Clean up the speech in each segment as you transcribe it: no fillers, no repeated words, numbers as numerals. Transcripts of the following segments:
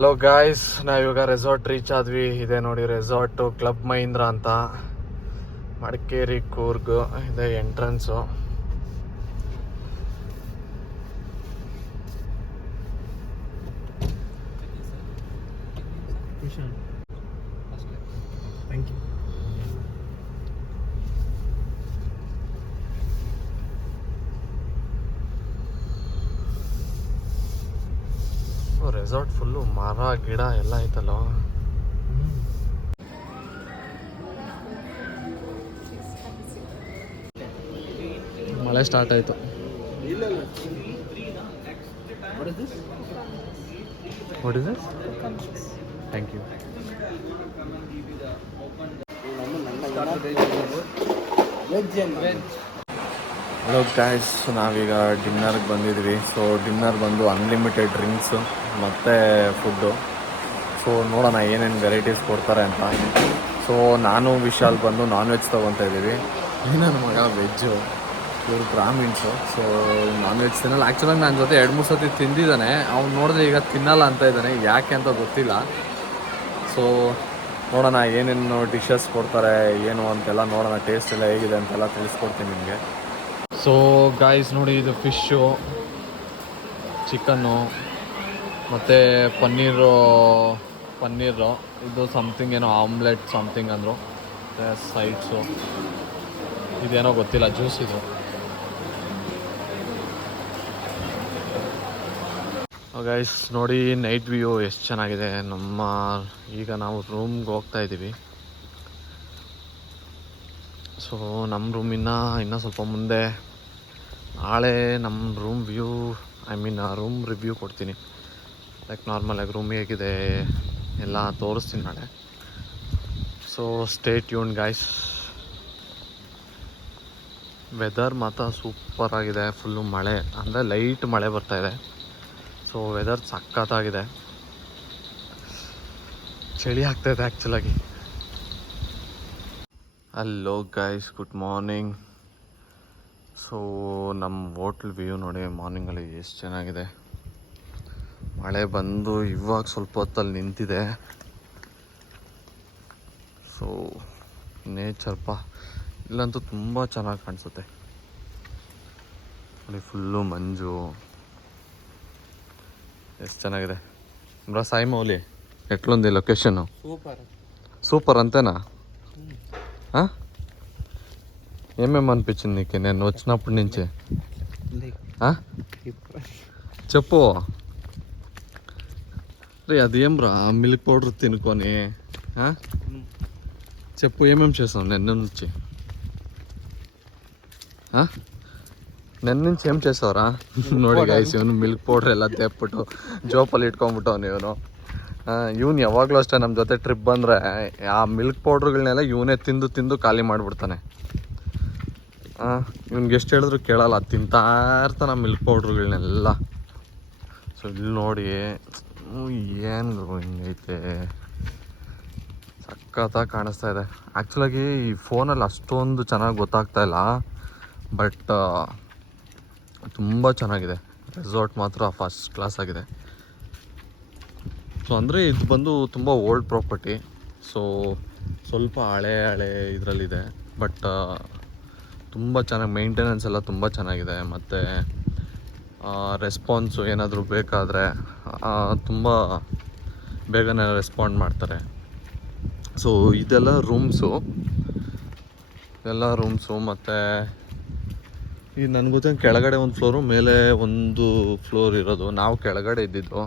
Hello guys, ನಾವಿವಾಗ resort reach ಆದ್ವಿ. ಇದೆ ನೋಡಿ ರೆಸಾರ್ಟು, ಕ್ಲಬ್ ಮಹೀಂದ್ರ ಅಂತ, ಮಡಿಕೇರಿ ಕೂರ್ಗ್. ಇದೆ ಎಂಟ್ರೆನ್ಸು. ರೆಸಾರ್ಟ್ ಫುಲ್ಲು ಮರ ಗಿಡ ಎಲ್ಲ ಐತಲ್ಲ. ಮಳೆ ಸ್ಟಾರ್ಟ್ ಆಯ್ತು. What is this? Thank you. Hello guys, ನಾವೀಗ ಡಿನ್ನರ್ಗೆ ಬಂದಿದ್ವಿ. ಸೊ ಡಿನ್ನರ್ ಬಂದು ಅನ್ಲಿಮಿಟೆಡ್ ಡ್ರಿಂಕ್ಸು ಮತ್ತು ಫುಡ್ಡು. ಸೊ ನೋಡೋಣ ಏನೇನು ವೆರೈಟೀಸ್ ಕೊಡ್ತಾರೆ ಅಂತ. ಸೊ ನಾನು ವಿಶಾಲ್ ಬಂದು ನಾನ್ ವೆಜ್ ತೊಗೊತಾ ಇದ್ದೀವಿ. ನನ್ನ ಮಗ ವೆಜ್ಜು, ಇವರು ಬ್ರಾಹ್ಮಿನ್ಸು. ಸೊ ನಾನ್ ವೆಜ್ ತಿನ್ನಲ್ಲ. ಆ್ಯಕ್ಚುಲಾಗಿ ನನ್ನ ಜೊತೆ 2-3 ಸತಿ ತಿಂದಿದ್ದಾನೆ. ಅವ್ನು ನೋಡಿದ್ರೆ ಈಗ ತಿನ್ನಲ್ಲ ಅಂತ ಇದ್ದಾನೆ, ಯಾಕೆ ಅಂತ ಗೊತ್ತಿಲ್ಲ. ಸೊ ನೋಡೋಣ ಏನೇನು ಡಿಶಸ್ ಕೊಡ್ತಾರೆ ಏನು ಅಂತೆಲ್ಲ ನೋಡೋಣ. ಟೇಸ್ಟ್ ಎಲ್ಲ ಹೇಗಿದೆ ಅಂತೆಲ್ಲ ತಿಳಿಸ್ಕೊಡ್ತೀನಿ ನಿಮಗೆ. ಸೊ ಗಾಯ್ಸ್ ನೋಡಿ, ಇದು ಫಿಶ್ಶು, ಚಿಕನ್ನು ಮತ್ತು ಪನ್ನೀರು, ಇದು ಸಮಥಿಂಗ್ ಏನೋ ಆಮ್ಲೆಟ್ ಸಮಥಿಂಗ್ ಅಂದರು. ಸೈಡ್ಸು ಇದೇನೋ ಗೊತ್ತಿಲ್ಲ, ಜ್ಯೂಸ್ ಇದು. ಗೈಸ್ ನೋಡಿ ನೈಟ್ ವ್ಯೂ ಎಷ್ಟು ಚೆನ್ನಾಗಿದೆ. ಈಗ ನಾವು ರೂಮ್ಗೆ ಹೋಗ್ತಾ ಇದ್ದೀವಿ. ಸೊ ನಮ್ಮ ರೂಮಿಂದ ಇನ್ನೂ ಸ್ವಲ್ಪ ಮುಂದೆ ನಾಳೆ ನಮ್ಮ ರೂಮ್ ವ್ಯೂ, ರೂಮ್ ರಿವ್ಯೂ ಕೊಡ್ತೀನಿ. ಲೈಕ್ ನಾರ್ಮಲಾಗಿ ರೂಮ್ ಹೇಗಿದೆ ಎಲ್ಲ ತೋರಿಸ್ತೀನಿ ನಾಳೆ. So stay tune guys. Weather ಮಾತ್ರ ಸೂಪರಾಗಿದೆ. ಫುಲ್ಲು ಮಳೆ, ಅಂದರೆ ಲೈಟ್ ಮಳೆ ಬರ್ತಾಯಿದೆ. ಸೊ ವೆದರ್ ಸಖತ್ತಾಗಿದೆ. ಚಳಿ ಆಗ್ತಾಯಿದೆ ಆ್ಯಕ್ಚುಲಾಗಿ. Hello guys, good morning. So ನಮ್ಮ ಹೋಟ್ಲ್ ವ್ಯೂ ನೋಡಿ ಮಾರ್ನಿಂಗಲ್ಲಿ ಎಷ್ಟು ಚೆನ್ನಾಗಿದೆ. ಮಳೆ ಬಂದು ಇವಾಗ ಸ್ವಲ್ಪ ಹೊತ್ತಲ್ಲಿ ನಿಂತಿದೆ. ಸೊ ನೇಚರ್ಪ ಇಲ್ಲಂತೂ ತುಂಬ ಚೆನ್ನಾಗಿ ಕಾಣಿಸುತ್ತೆ ನೋಡಿ. ಫುಲ್ಲು ಮಂಜು, ಎಷ್ಟು ಚೆನ್ನಾಗಿದೆ. ಬ್ರಾ ಸಾಯಿ ಮೌಲಿ ఎట్లుంది లొకేషన్? సూపర్ అంతేనా? ఏమేమి అనిపించింది నీకు నేను వచ్చినప్పటి నుంచి? చెప్పు. రే అదేం రా మిల్క్ పౌడర్ తినుకొని చెప్పు, ఏమేమి చేసావు నిన్న నుంచి? ನೆನ್ನ నుంచి ಏನು చేసావురా? ನೋಡಿ ಗೈಸ್, ಇವನು ಮಿಲ್ಕ್ ಪೌಡ್ರ್ ಎಲ್ಲ ತೆಪ್ಪಿಟ್ಟು ಜೋಪಲ್ಲಿ ಇಟ್ಕೊಂಡ್ಬಿಟ್ಟವನು ಇವನು. ಇವನು ಯಾವಾಗಲೂ ಅಷ್ಟೇ, ನಮ್ಮ ಜೊತೆ ಟ್ರಿಪ್ ಬಂದರೆ ಆ ಮಿಲ್ಕ್ ಪೌಡ್ರ್ಗಳನ್ನೆಲ್ಲ ಇವನೇ ತಿಂದು ತಿಂದು ಖಾಲಿ ಮಾಡಿಬಿಡ್ತಾನೆ. ಇವ್ನಿಗೆ ಎಷ್ಟು ಹೇಳಿದ್ರು ಕೇಳಲ್ಲ, ತಿಂತಾ ಇರ್ತಾನೆ ಮಿಲ್ಕ್ ಪೌಡ್ರ್ಗಳನ್ನೆಲ್ಲ. ಸೊ ಇಲ್ಲಿ ನೋಡಿ ಏನು ಹಿಂಗೈತೆ, ಸಖತ್ತಾಗಿ ಕಾಣಿಸ್ತಾ ಇದೆ. ಆ್ಯಕ್ಚುಲಾಗಿ ಈ ಫೋನಲ್ಲಿ ಅಷ್ಟೊಂದು ಚೆನ್ನಾಗಿ ಗೊತ್ತಾಗ್ತಾಯಿಲ್ಲ, ಬಟ್ ತುಂಬ ಚೆನ್ನಾಗಿದೆ. ರೆಸಾರ್ಟ್ ಮಾತ್ರ ಫಸ್ಟ್ ಕ್ಲಾಸ್ ಆಗಿದೆ. ಸೊ ಅಂದರೆ ಇದು ಬಂದು ತುಂಬ ಓಲ್ಡ್ ಪ್ರಾಪರ್ಟಿ. ಸೊ ಸ್ವಲ್ಪ ಹಳೆ ಇದರಲ್ಲಿದೆ, ಬಟ್ ತುಂಬ ಚೆನ್ನಾಗಿ ಮೇಂಟೆನೆನ್ಸ್ ಎಲ್ಲ ತುಂಬ ಚೆನ್ನಾಗಿದೆ. ಮತ್ತು ರೆಸ್ಪಾನ್ಸು ಏನಾದರೂ ಬೇಕಾದರೆ ತುಂಬ ಬೇಗನೆ ರೆಸ್ಪಾಂಡ್ ಮಾಡ್ತಾರೆ. ಸೊ ಇದೆಲ್ಲ ರೂಮ್ಸು ಮತ್ತು ಈಗ ನನಗೆ ಗೊತ್ತಂಗೆ ಕೆಳಗಡೆ ಒಂದು ಫ್ಲೋರು, ಮೇಲೆ ಒಂದು ಫ್ಲೋರ್ ಇರೋದು. ನಾವು ಕೆಳಗಡೆ ಇದ್ದಿದ್ದು.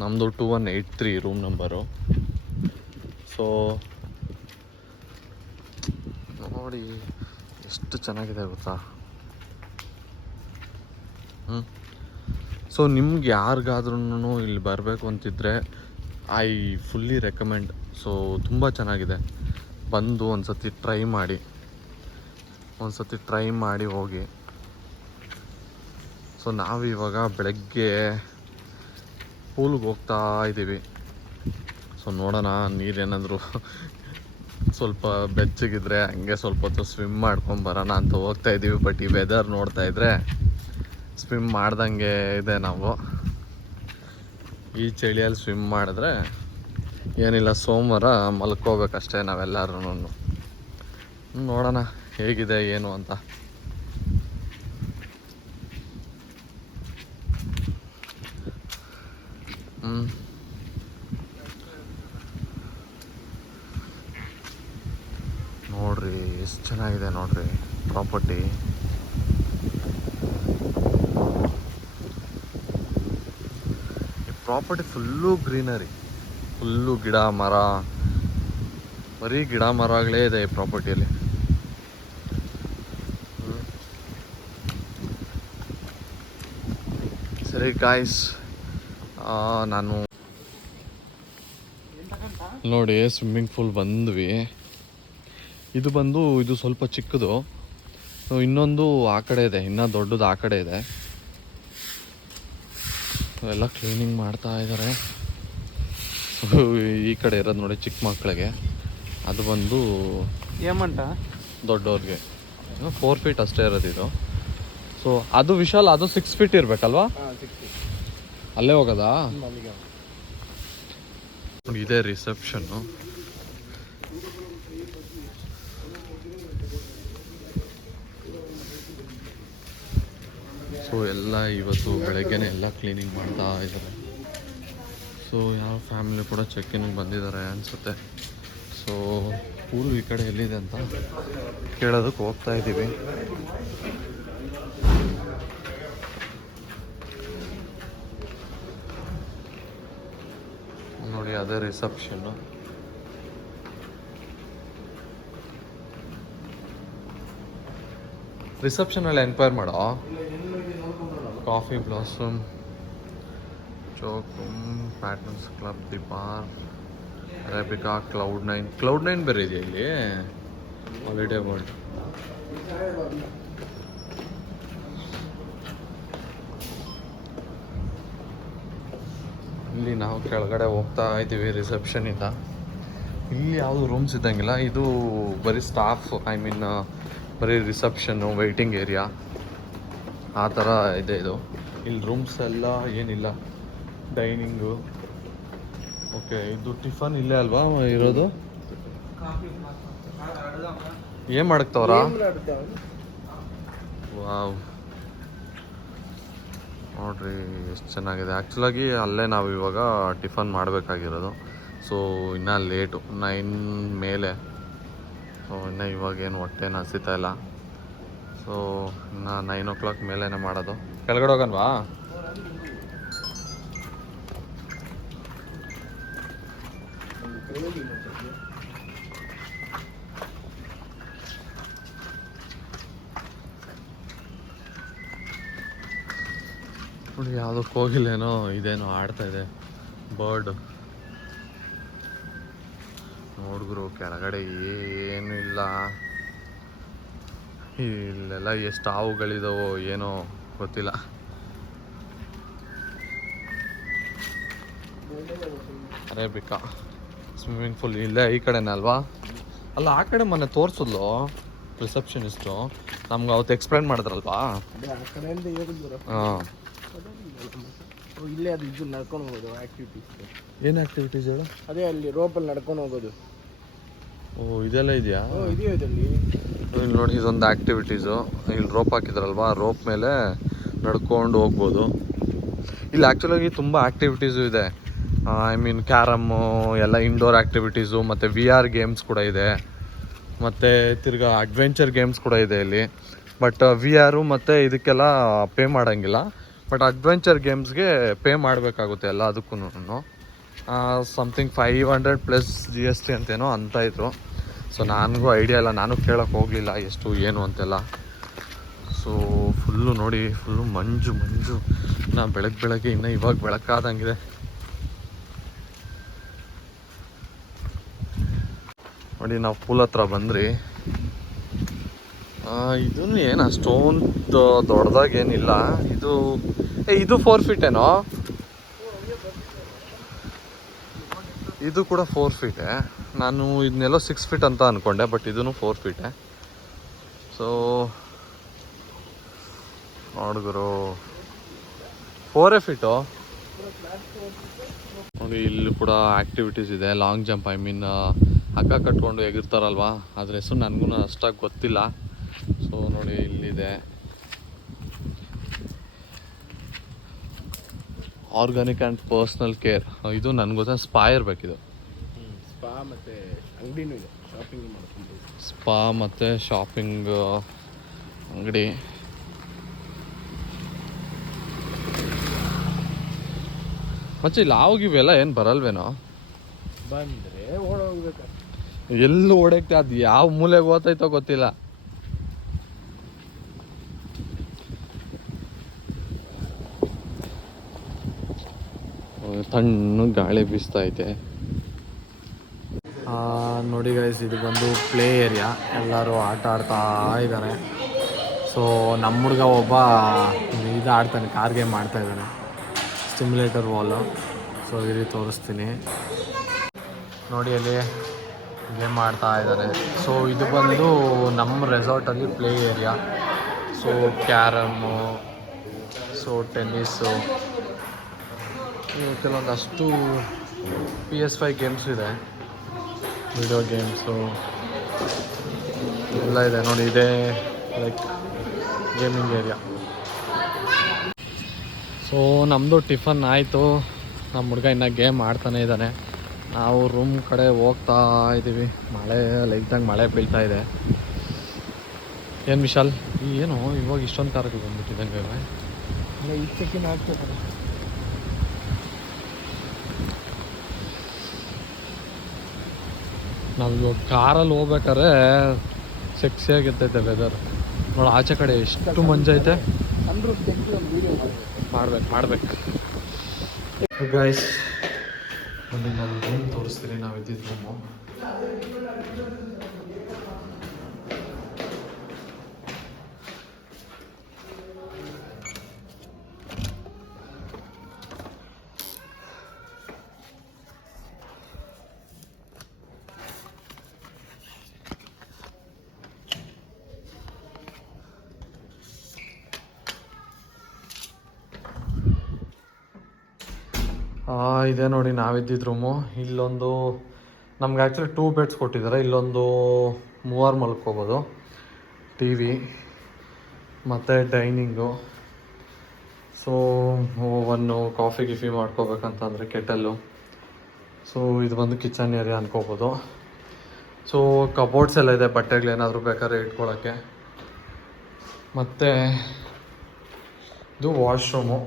ನಮ್ಮದು 2183 ರೂಮ್ ನಂಬರು. ಸೊ ನೋಡಿ ಎಷ್ಟು ಚೆನ್ನಾಗಿದೆ ಗೊತ್ತಾ. ಸೊ ನಿಮ್ಗೆ ಯಾರಿಗಾದ್ರೂ ಇಲ್ಲಿ ಬರಬೇಕು ಅಂತಿದ್ರೆ ಐ ಫುಲ್ಲಿ ರೆಕಮೆಂಡ್. ಸೊ ತುಂಬ ಚೆನ್ನಾಗಿದೆ. ಬಂದು ಒಂದು ಸತಿ ಟ್ರೈ ಮಾಡಿ ಹೋಗಿ. ಸೊ ನಾವಿವಾಗ ಬೆಳಗ್ಗೆ ಪೂಲ್ಗೆ ಹೋಗ್ತಾ ಇದ್ದೀವಿ. ಸೊ ನೋಡೋಣ, ನೀರೇನಾದರೂ ಸ್ವಲ್ಪ ಬೆಚ್ಚಗಿದ್ರೆ ಹಂಗೆ ಸ್ವಲ್ಪ ಹೊತ್ತು ಸ್ವಿಮ್ ಮಾಡ್ಕೊಂಬರೋಣ ಅಂತ ಹೋಗ್ತಾ ಇದ್ದೀವಿ. ಬಟ್ ಈ ವೆದರ್ ನೋಡ್ತಾ ಇದ್ದರೆ ಸ್ವಿಮ್ ಮಾಡ್ದಂಗೆ ಇದೆ. ನಾವು ಈ ಚಳಿಯಲ್ಲಿ ಸ್ವಿಮ್ ಮಾಡಿದ್ರೆ ಏನಿಲ್ಲ, ಸೋಮವಾರ ಮಲ್ಕೋಬೇಕಷ್ಟೇ ನಾವೆಲ್ಲರೂ. ನೋಡೋಣ ಹೇಗಿದೆ ಏನು ಅಂತ. ನೋಡ್ರಿ ಎಷ್ಟು ಚೆನ್ನಾಗಿದೆ ನೋಡ್ರಿ ಪ್ರಾಪರ್ಟಿ. ಈ ಪ್ರಾಪರ್ಟಿ ಫುಲ್ಲು ಗ್ರೀನರಿ, ಫುಲ್ಲು ಗಿಡ ಮರ, ಬರೀ ಗಿಡ ಮರಗಳೇ ಇದೆ ಈ ಪ್ರಾಪರ್ಟಿಯಲ್ಲಿ. ಸರಿ ಗಾಯ್ಸ್, ನಾನು ನೋಡಿ ಸ್ವಿಮ್ಮಿಂಗ್ ಪೂಲ್ ಬಂದ್ವಿ. ಇದು ಸ್ವಲ್ಪ ಚಿಕ್ಕದು, ಇನ್ನೊಂದು ಆ ಕಡೆ ಇದೆ, ಇನ್ನೂ ದೊಡ್ಡದು ಆ ಕಡೆ ಇದೆ. ಎಲ್ಲ ಕ್ಲೀನಿಂಗ್ ಮಾಡ್ತಾ ಇದ್ದಾರೆ. ಈ ಕಡೆ ಇರೋದು ನೋಡಿ ಚಿಕ್ಕ ಮಕ್ಕಳಿಗೆ, ಅದು ಬಂದು ಏಮಂಟ ದೊಡ್ಡವ್ರಿಗೆ 4 ಫೀಟ್ ಅಷ್ಟೇ ಇರೋದು ಇದು. ಸೊ ಅದು ವಿಶಾಲ್, ಅದು 6 ಫೀಟ್ ಇರಬೇಕಲ್ವಾ? ಅಲ್ಲೇ ಹೋಗೋದಾ? ಇದೇ ರಿಸೆಪ್ಷನ್ನು. ಸೊ ಎಲ್ಲ ಇವತ್ತು ಬೆಳಗ್ಗೆನೇ ಎಲ್ಲ ಕ್ಲೀನಿಂಗ್ ಮಾಡ್ತಾ ಇದ್ದಾರೆ. ಸೊ ಯಾವ ಫ್ಯಾಮಿಲಿ ಕೂಡ ಚೆಕ್ಕಿನಿಗೆ ಬಂದಿದ್ದಾರೆ ಅನಿಸುತ್ತೆ. ಸೊ ಪೂಲ್ ಈ ಕಡೆ ಎಲ್ಲಿದೆ ಅಂತ ಕೇಳೋದಕ್ಕೆ ಹೋಗ್ತಾ ಇದ್ದೀವಿ. ನೋಡಿ ಅದೇ ರಿಸೆಪ್ಷನ್ನು. ರಿಸೆಪ್ಷನಲ್ಲಿ ಎನ್ಕ್ವೈರ್ ಮಾಡೋ. ಕಾಫಿ ಬ್ಲಾಸಮ್, ಚೋಕುಮ್, patterns club, the bar, arabica, cloud nine ಬೇರೆ ಇದೆಯಾ ಇಲ್ಲಿ? Holiday world. ಇಲ್ಲಿ ನಾವು ಕೆಳಗಡೆ ಹೋಗ್ತಾ ಇದ್ದೀವಿ ರಿಸೆಪ್ಷನಿಂದ. ಇಲ್ಲಿ ಯಾವುದು ರೂಮ್ಸ್ ಇದ್ದಂಗಿಲ್ಲ, ಇದು ಬರೀ ಸ್ಟಾಫ್, ಬರೀ ರಿಸೆಪ್ಷನ್ನು, ವೆಯ್ಟಿಂಗ್ ಏರಿಯಾ ಆ ಥರ ಇದೆ ಇದು. ಇಲ್ಲಿ ರೂಮ್ಸ್ ಎಲ್ಲ ಏನಿಲ್ಲ, ಡೈನಿಂಗು. ಓಕೆ, ಇದು ಟಿಫನ್ ಇಲ್ಲೇ ಅಲ್ವಾ ಇರೋದು? ಏನು ಮಾಡಕ್ತವ್ರ? ವಾವ್, ನೋಡ್ರಿ ಎಷ್ಟು ಚೆನ್ನಾಗಿದೆ. ಆ್ಯಕ್ಚುಲಾಗಿ ಅಲ್ಲೇ ನಾವು ಇವಾಗ ಟಿಫನ್ ಮಾಡಬೇಕಾಗಿರೋದು. ಸೊ ಇನ್ನೂ ಲೇಟು, 9 ಮೇಲೆ. ಸೊ ಇನ್ನೂ ಇವಾಗೇನು ಹೊಟ್ಟೆನ ಹಸಿತಾ ಇಲ್ಲ. ಸೊ ಇನ್ನು 9 o'clock ಮೇಲೇ ಮಾಡೋದು. ಕೆಳಗಡೆ ಹೋಗನ್ವಾ? ನೋಡಿ ಯಾವುದಕ್ಕೆ ಹೋಗಿಲ್ಲೇನೋ, ಇದೇನೋ ಆಡ್ತಾ ಇದೆ ಬರ್ಡ್. ನೋಡಿದ್ರು ಕೆಳಗಡೆ ಏನೂ ಇಲ್ಲ. ಇಲ್ಲೆಲ್ಲ ಎಷ್ಟು ಹಾವುಗಳಿದಾವೋ ಏನೋ ಗೊತ್ತಿಲ್ಲ. ಅರೇಬಿಕಾ ಸ್ವಿಮ್ಮಿಂಗ್ ಪೂಲ್ ಇಲ್ಲೇ ಈ ಕಡೆನೇ ಅಲ್ವಾ? ಅಲ್ಲ ಆ ಕಡೆ ಮೊನ್ನೆ ತೋರಿಸಿದ್ಲು ರಿಸೆಪ್ಷನಿಸ್ಟು, ನಮ್ಗೆ ಅವತ್ತು ಎಕ್ಸ್ಪ್ಲೈನ್ ಮಾಡಿದ್ರಲ್ವಾ? ಹಾಂ, ಇಲ್ಲೇ ಅದು ಇದು ನಡ್ಕೊಂಡು ಹೋಗೋದು ಆಕ್ಟಿವಿಟೀಸ್. ಏನು ಆಕ್ಟಿವಿಟೀಸ್ ಹೇಳು? ಅದೇ ಅಲ್ಲಿ ರೋಪಲ್ಲಿ ನಡ್ಕೊಂಡು ಹೋಗೋದು. ಓ ಇದೆಲ್ಲ ಇದೆಯಾ? ಇದೆಯಾ ಇದರಲ್ಲಿ? ಇಲ್ಲಿ ನೋಡಿ, ಇದೊಂದು ಆ್ಯಕ್ಟಿವಿಟೀಸು. ಇಲ್ಲಿ ರೋಪ್ ಹಾಕಿದ್ರಲ್ವಾ, ರೋಪ್ ಮೇಲೆ ನಡ್ಕೊಂಡು ಹೋಗ್ಬೋದು. ಇಲ್ಲಿ ಆ್ಯಕ್ಚುಲಾಗಿ ತುಂಬ ಆ್ಯಕ್ಟಿವಿಟೀಸು ಇದೆ. ಕ್ಯಾರಮ್ಮು, ಎಲ್ಲ ಇಂಡೋರ್ ಆ್ಯಕ್ಟಿವಿಟೀಸು, ಮತ್ತು VR ಗೇಮ್ಸ್ ಕೂಡ ಇದೆ, ಮತ್ತು ತಿರ್ಗಾ ಅಡ್ವೆಂಚರ್ ಗೇಮ್ಸ್ ಕೂಡ ಇದೆ ಇಲ್ಲಿ. ಬಟ್ VR ಮತ್ತು ಇದಕ್ಕೆಲ್ಲ ಪೇ ಮಾಡೋಂಗಿಲ್ಲ. ಬಟ್ ಅಡ್ವೆಂಚರ್ ಗೇಮ್ಸ್ಗೆ ಪೇ ಮಾಡಬೇಕಾಗುತ್ತೆ ಎಲ್ಲ ಅದಕ್ಕೂ. ಸಮಥಿಂಗ್ 500+ GST ಅಂತೇನೋ ಅಂತ ಇತ್ತು. ಸೊ ನನಗೂ ಐಡಿಯಾ ಇಲ್ಲ, ನಾನು ಕೇಳೋಕ್ಕೆ ಹೋಗಲಿಲ್ಲ ಎಷ್ಟು ಏನು ಅಂತೆಲ್ಲ. ಸೊ ಫುಲ್ಲು ನೋಡಿ, ಫುಲ್ಲು ಮಂಜು. ನಾ ಬೆಳಗ್ಗೆ ಇನ್ನೂ ಇವಾಗ ಬೆಳಕಾದಂಗಿದೆ. ನೋಡಿ ನಾವು ಪೂಲ್ ಹತ್ರ ಬಂದ್ರಿ. ಇದನ್ನು ಏನು ಅಷ್ಟೊಂದು ದೊಡ್ಡದಾಗೇನಿಲ್ಲ. ಇದು 4 ಫೀಟ್ ಏನೋ? ಇದು ಕೂಡ 4 ಫೀಟೇ. ನಾನು ಇದನ್ನೆಲ್ಲೋ 6 ಫೀಟ್ ಅಂತ ಅಂದ್ಕೊಂಡೆ, ಬಟ್ ಇದೂ 4 ಫೀಟೇ. ಸೊ ನೋಡಿದ್ರು 4 ಫೀಟು. ನೋಡಿ ಇಲ್ಲಿ ಕೂಡ ಆ್ಯಕ್ಟಿವಿಟೀಸ್ ಇದೆ, ಲಾಂಗ್ ಜಂಪ್, ಐ ಮೀನ್ ಹಗ್ಗ ಕಟ್ಕೊಂಡು ಎಗಿರ್ತಾರಲ್ವಾ, ಅದ್ರ ಹೆಸರು ನನಗೂ ಅಷ್ಟಾಗಿ ಗೊತ್ತಿಲ್ಲ. ಸೊ ನೋಡಿ ಇಲ್ಲಿದೆ ಆರ್ಗ್ಯಾನಿಕ್ ಆ್ಯಂಡ್ ಪರ್ಸ್ನಲ್ ಕೇರ್. ಇದು ನನಗೆ ಗೊತ್ತ, ಸ್ಪಾ ಇರಬೇಕಿದು. ಸ್ಪಾ ಮತ್ತು ಅಂಗಡಿನೂ ಇದೆ, ಶಾಪಿಂಗ್ ಮಾಡ್ಕೊಂಡು. ಸ್ಪಾ ಮತ್ತು ಶಾಪಿಂಗ್ ಅಂಗಡಿ. ಮತ್ತೆ ಇಲ್ಲಿ ಆವಾಗಿವೆಲ್ಲ ಏನು ಬರಲ್ವೇನೋ? ಬಂದರೆ ಓಡೋಗ್ಬೇಕು. ಎಲ್ಲಿ ಓಡಕ್ಕೆ ಅದು ಯಾವ ಮೂಲೆಗೆ ಓದ್ತೈತೋ ಗೊತ್ತಿಲ್ಲ. ತಣ್ಣು ಗಾಳಿ ಬೀಸ್ತಾ ಐತೆ. ನೋಡಿ ಗೈಸ್, ಇದು ಬಂದು ಪ್ಲೇ ಏರಿಯಾ, ಎಲ್ಲರೂ ಆಟ ಆಡ್ತಾ ಇದ್ದಾರೆ. ಸೊ ನಮ್ಮ ಹುಡುಗ ಒಬ್ಬ ಇದು ಆಡ್ತಾನೆ, ಕಾರ್ ಗೇಮ್ ಆಡ್ತಾ ಇದ್ದಾನೆ, ಸ್ಟಿಮ್ಯುಲೇಟರ್ ವಾಲು. ಸೊ ಇಲ್ಲಿ ತೋರಿಸ್ತೀನಿ ನೋಡಿ, ಅಲ್ಲಿ ಗೇಮ್ ಆಡ್ತಾ ಇದ್ದಾರೆ. ಸೊ ಇದು ಬಂದು ನಮ್ಮ ರೆಸಾರ್ಟಲ್ಲಿ play area. So carrom, so tennis, ಕೆಲವೊಂದಷ್ಟು PS5 ಗೇಮ್ಸ್ ಇದೆ, ವಿಡಿಯೋ ಗೇಮ್ಸು ಎಲ್ಲ ಇದೆ ನೋಡಿ. ಇದೇ ಲೈಕ್ ಗೇಮಿಂಗ್ ಏರಿಯಾ. ಸೊ ನಮ್ಮದು ಟಿಫನ್ ಆಯಿತು, ನಮ್ಮ ಹುಡುಗ ಇನ್ನೂ ಗೇಮ್ ಆಡ್ತಾನೆ ಇದ್ದಾನೆ. ನಾವು ರೂಮ್ ಕಡೆ ಹೋಗ್ತಾ ಇದ್ದೀವಿ. ಮಳೆ ಲೈಟಾಗಿ ಮಳೆ ಬೀಳ್ತಾ ಇದೆ. ಏನು ವಿಶಾಲ್, ಏನು ಇವಾಗ ಇಷ್ಟೊಂದು ಕಾರ್ಗಳು ಬಂದ್ಬಿಟ್ಟಿದ್ದಂಗೆ? ಇಷ್ಟಕ್ಕಿಂತ ಆಗ್ತದೆ. ನಾವು ಇವಾಗ ಕಾರಲ್ಲಿ ಹೋಗ್ಬೇಕಾದ್ರೆ ಸೆಕ್ಸಿ ಆಗಿರ್ತೈತೆ ವೆದರ್. ನೋಡಿ ಆಚೆ ಕಡೆ ಎಷ್ಟು ಮಂಜೈತೆ. ಮಾಡ್ಬೇಕು ಗೈಸ್. ನೋಡಿ ನಾನು ರೂಮ್ ತೋರಿಸ್ತೀನಿ, ನಾವು ಇದ್ದಿದ್ದು ರೂಮು. ಇದೆ ನೋಡಿ ನಾವಿದ್ದಿದ್ದು ರೂಮು. ಇಲ್ಲೊಂದು ನಮ್ಗೆ ಆ್ಯಕ್ಚುಲಿ 2 ಬೆಡ್ಸ್ ಕೊಟ್ಟಿದ್ದಾರೆ. ಇಲ್ಲೊಂದು 3 ಮಲ್ಕೋಬೋದು, TV ಮತ್ತು ಡೈನಿಂಗು. So ಓವನ್ನು, coffee ಗಿಫಿ ಮಾಡ್ಕೋಬೇಕಂತಂದರೆ ಕೆಟಲ್ಲು. ಸೊ ಇದು ಬಂದು ಕಿಚನ್ ಏರಿಯಾ ಅನ್ಕೋಬೋದು. ಸೊ ಕಬೋರ್ಡ್ಸ್ ಎಲ್ಲ ಇದೆ, ಬಟ್ಟೆಗಳೇನಾದರೂ ಬೇಕಾದ್ರೆ ಇಟ್ಕೊಳ್ಳೋಕ್ಕೆ. ಮತ್ತು ಇದು ವಾಶ್ರೂಮು.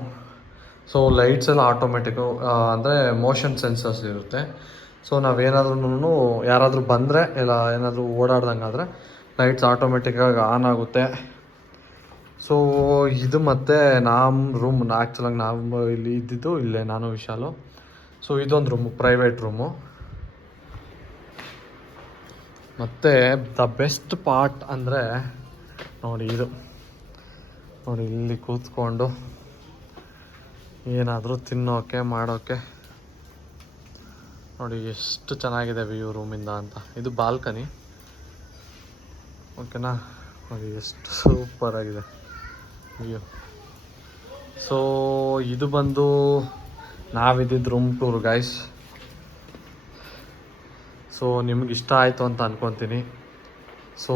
ಸೊ ಲೈಟ್ಸ್ ಎಲ್ಲ ಆಟೋಮೆಟಿಕ್ಕು, ಅಂದರೆ ಮೋಷನ್ ಸೆನ್ಸರ್ಸ್ ಇರುತ್ತೆ. ಸೊ ನಾವೇನಾದ್ರೂ ಯಾರಾದರೂ ಬಂದರೆ ಇಲ್ಲ ಏನಾದರೂ ಓಡಾಡ್ದಂಗೆ ಆದರೆ ಲೈಟ್ಸ್ ಆಟೋಮೆಟಿಕ್ಕಾಗಿ ಆನ್ ಆಗುತ್ತೆ. ಸೊ ಇದು ಮತ್ತು ನಮ್ಮ ರೂಮ್, ಆ್ಯಕ್ಚುಲಾಗಿ ನಾವು ಇಲ್ಲಿ ಇದ್ದಿದ್ದು ಇಲ್ಲೇ, ನಾನು ವಿಶಾಲು. ಸೊ ಇದೊಂದು ರೂಮು, ಪ್ರೈವೇಟ್ ರೂಮು. ಮತ್ತು ದ ಬೆಸ್ಟ್ ಪಾರ್ಟ್ ಅಂದರೆ ನೋಡಿ ಇದು ನೋಡಿ, ಇಲ್ಲಿ ಕೂತ್ಕೊಂಡು ಏನಾದರೂ ತಿನ್ನೋಕ್ಕೆ ಮಾಡೋಕ್ಕೆ ನೋಡಿ ಎಷ್ಟು ಚೆನ್ನಾಗಿದೆ ವ್ಯೂ ರೂಮಿಂದ ಅಂತ. ಇದು ಬಾಲ್ಕನಿ, ಓಕೆನಾ? ನೋಡಿ ಎಷ್ಟು ಸೂಪರಾಗಿದೆ ವ್ಯೂ. ಸೊ ಇದು ಬಂದು ನಾವಿದ್ದಿದ್ದು ರೂಮ್ ಟೂರ್ ಗೈಸ್. ಸೊ ನಿಮ್ಗೆ ಇಷ್ಟ ಆಯಿತು ಅಂತ ಅಂದ್ಕೊತೀನಿ. ಸೊ